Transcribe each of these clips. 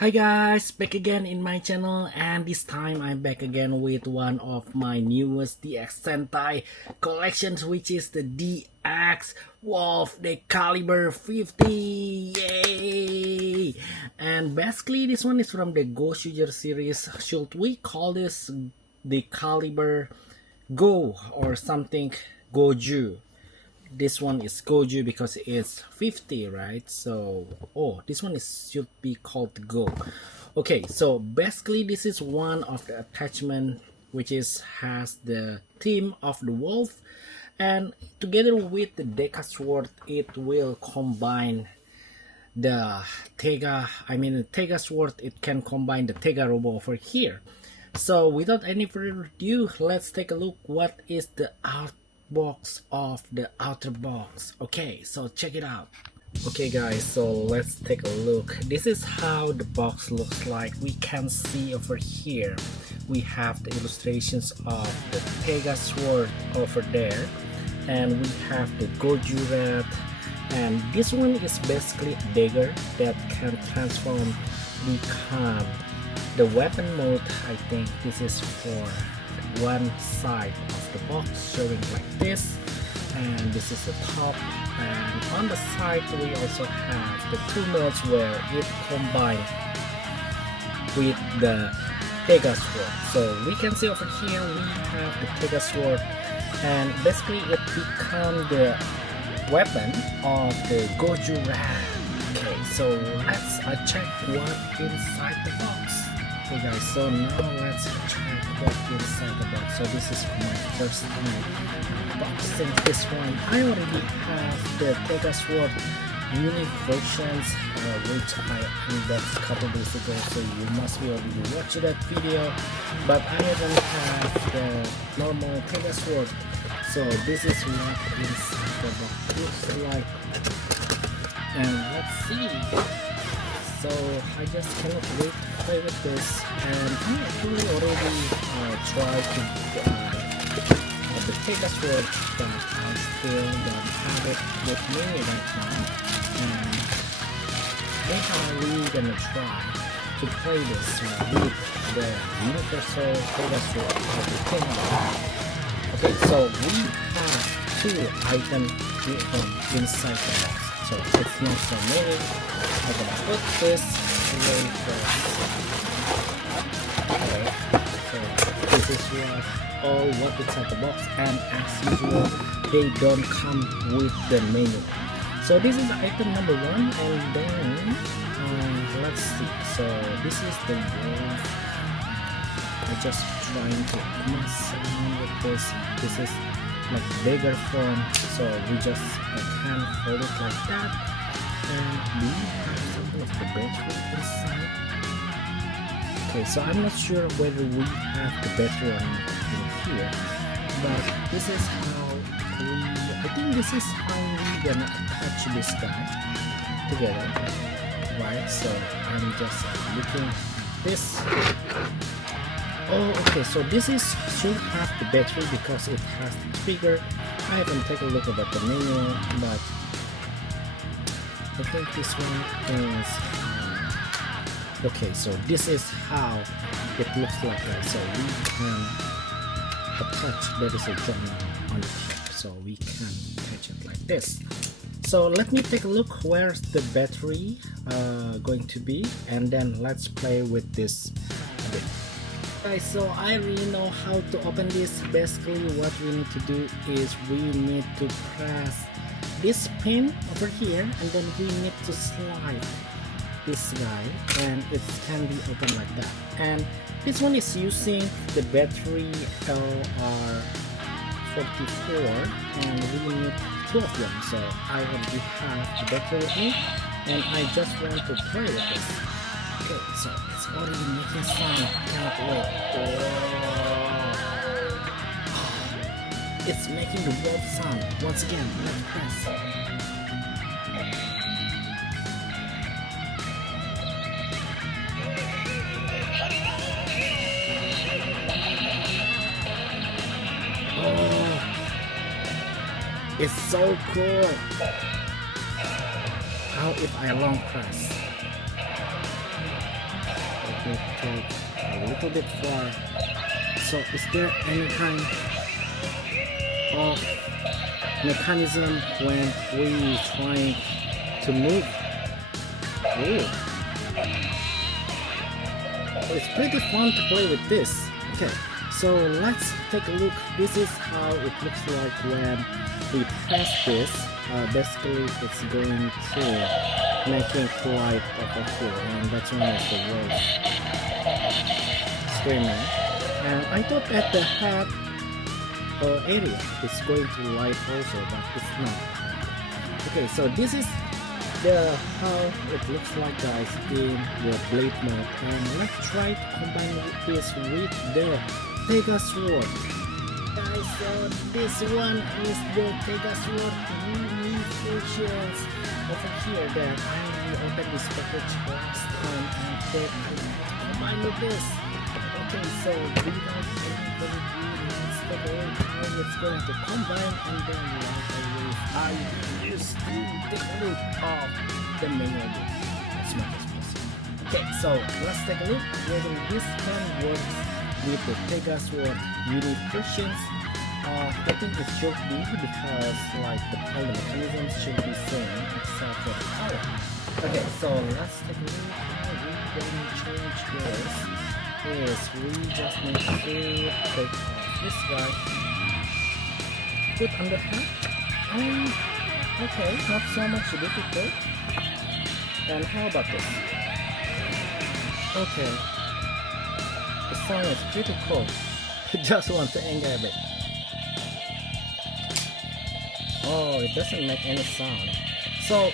Hi guys, back again in my channel, and this time I'm back again with one of my newest DX Sentai collections, which is the DX Wolf, the caliber 50. Yay! And basically this one is from the Gozyuger series. Should we call this the caliber Go or something Goju? This one is Goju because it's 50, right? So this one should be called Go. Okay, so basically this is one of the attachment which has the theme of the wolf, and together with the Tega sword it will combine the Tega. The Tega sword, it can combine the Tega robo over here. So without any further ado, let's take a look what is the box of the outer box. Okay, so check it out. Okay guys, so let's take a look. This is how the box looks like. We can see over here we have the illustrations of the Tega sword over there, and we have the Goju rat, and this one is basically a dagger that can transform, become the weapon mode. I think this is for one side of the box, showing like this, and this is the top, and on the side we also have the two modes where it combines with the Tega sword. So we can see over here we have the Tega sword, and basically it becomes the weapon of the Goju rat. Okay, so let's check what inside the box. Okay guys, so now let's check what inside the box. So this is my first time unboxing this one. I already have the Tega sword unique versions, which I unboxed a couple days ago, so you must be already watching that video, but I haven't have the normal Tega sword. So this is what inside the box looks like, and let's see. So I just cannot wait to play with this, and I actually already tried to the Tega sword, but I still don't have it with me right now, and we're gonna try to play this with the universal Tega sword of the Tega. Okay, so we have two items inside the box, so it's not so many. I'm gonna put this away first. Okay, so this is what inside the box, and as usual they don't come with the menu. So this is item number one, and then let's see. So this is the wolf. I just trying to mess around with this. This is like bigger form, so we just can hold it like that. And we have something of the battery inside. Okay, so I'm not sure whether we have the battery or not in here, but this is how I think this is how we're gonna attach this guy together, right? So I'm just looking at this. Oh, okay, so this should have the battery because it has the trigger. I haven't taken a look about the menu, but I think this one is okay. So this is how it looks like, guys. So we can attach, there is a journal on the top, so we can attach it like this. So let me take a look where's the battery going to be, and then let's play with this a bit. Guys, so I really know how to open this. Basically what we need to do is we need to press this pin over here, and then we need to slide this guy, and it can be opened like that. And this one is using the battery LR44, and we need two of them. So I already have the battery with me, and I just want to play with this. Okay, so it's already making sound. Cannot wait. It's making the wolf sound. Once again, let's press. Oh, it's so cool. How if I long press? to take a little bit far. So is there any kind of mechanism when we trying to move? Oh, it's pretty fun to play with this. Okay, so let's take a look. This is how it looks like when we press this. Basically it's going to making flight over here, and that's one of the worst screaming. And I thought that the head area is going to light also, but it's not. Okay, so this is the how it looks like, guys, in the blade mode, and let's try to combine this with the Tega sword. Guys, so this one is the Tega sword mini versions over here that I opened this package last time, and then I combine with this. Okay, so without anybody let's take a look how it's going to combine, and then like always I used to take a look of the manual as much as possible. Okay, so let's take a look whether this can work with the Tega sword unit versions. I think it should be, because like all the mechanisms should be same except for the color. Okay, so let's take a look how we can change this. Is we just need to take off this guy, put on the head, and okay, not so much difficult. And how about this? Okay, the sound is pretty cool. Just want to anger a bit. Oh, it doesn't make any sound. So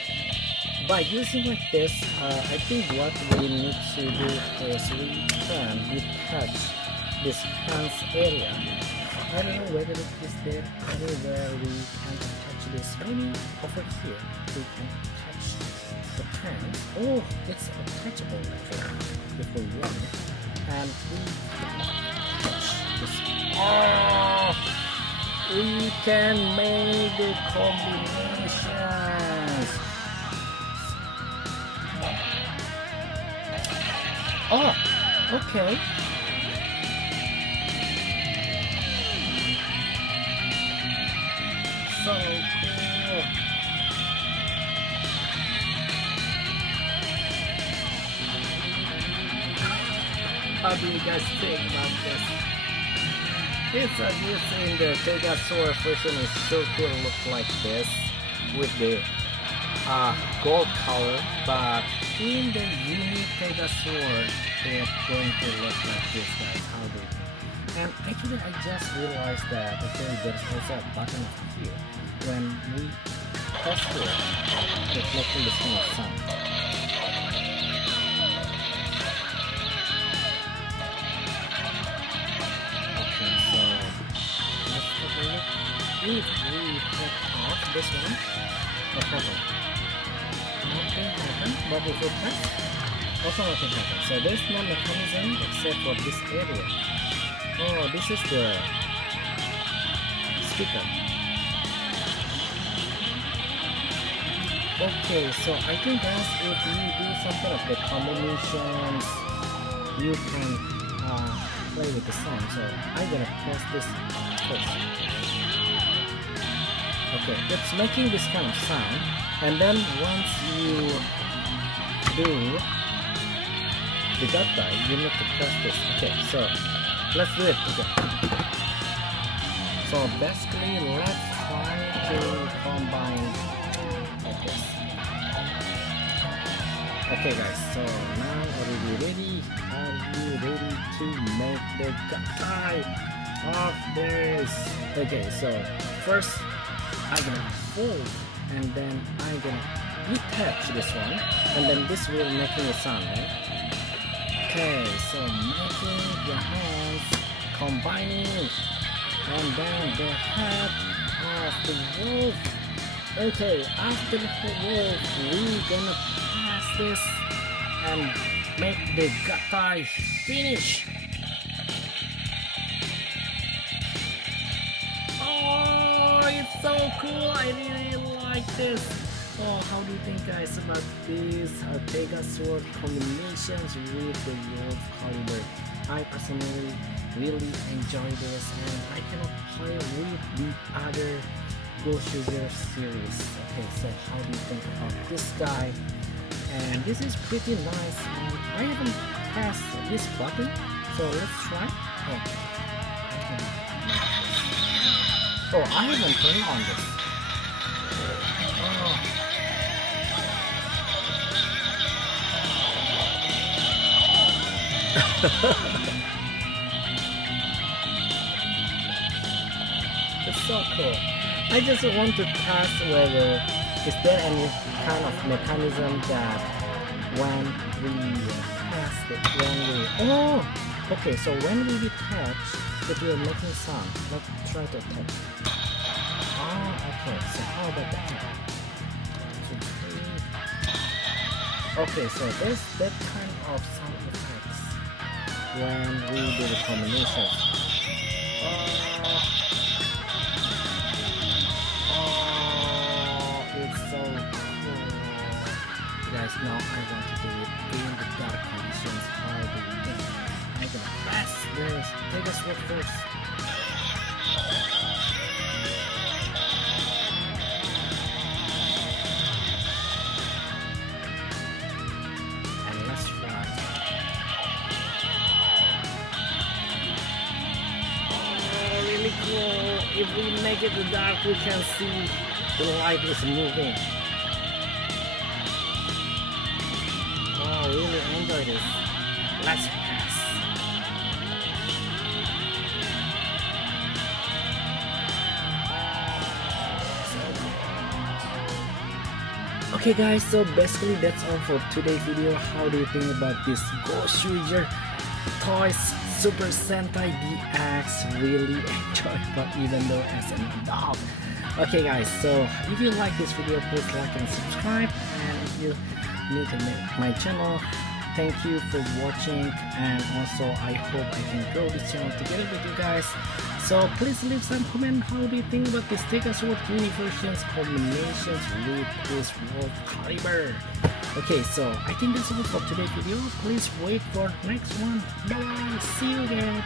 by using like this, I think what we need to do is we can detach this hands area. I don't know whether it is there anywhere we can attach this. Maybe over here we can attach the hands. Oh, it's attachable actually if we want it. And we attach this. Oh, we can make the combinations. Oh, okay. So cool. How do you guys think about this? It's a new thing. The Tega sword version is so cool, look like this with the gold color, but in the unique Tega sword it's going to look like this, guys. How do you think? And actually I just realized that okay, there's also a button over here. When we press it, it's making this kind of sound. Okay, so let's take a look. If we take off this one, what happens? Nothing happens, but if we press, also nothing happens. So there's no mechanism except for this area. Oh, this is the speaker. Okay, so I think guys, if you do something of the combinations, you can play with the sound. So I'm gonna press this first. Okay, it's making this kind of sound, and then once you do the Gattai, you need to press this. Okay, so let's do it again. So basically, let's try to combine like this. Okay guys, so now are you ready? Are you ready to make the Gattai of this? Okay, so first I'm gonna fold, and then I'm gonna detach this one, and then this will making a sound, right? Okay, so making the hands, combining, and then the head of the wolf. Okay, after the wolf, we're gonna pass this and make the Gattai finish. Oh, it's so cool! I really like this. Well, how do you think guys about this Tega sword combinations with the Wolf Caliber? I personally really enjoy this and I cannot play with the other Gozyuger series. Okay, so how do you think about this guy? And this is pretty nice and I haven't pressed this button, so let's try. Oh, I haven't turned on this. Oh. It's so cool. I just want to test whether is there any kind of mechanism that when we okay, so when we detach it will making sound. Let's try to attach. Oh, okay, so how about that? Okay, so there's that kind of sound effects when we do the combination. It's so cool. Guys, now I want to do it in the dark conditions. How do you think? I'm gonna press this. Take us what first. And let's try. Oh, really cool. If we make it dark, we can see the light is moving. Oh, really enjoy this. Let's press. Okay guys, so basically that's all for today's video. How do you think about this Gozyuger Toys Super Sentai DX? Really enjoyable even though as an adult. Okay guys, so if you like this video, please like and subscribe, and if you're new to my channel, thank you for watching, and also I hope I can grow this channel together with you guys. So please leave some comment. How do you think about this Tega sword universions combinations with this Wolf Caliber? Okay, so I think that's all for today's video. Please wait for next one. Bye, see you again.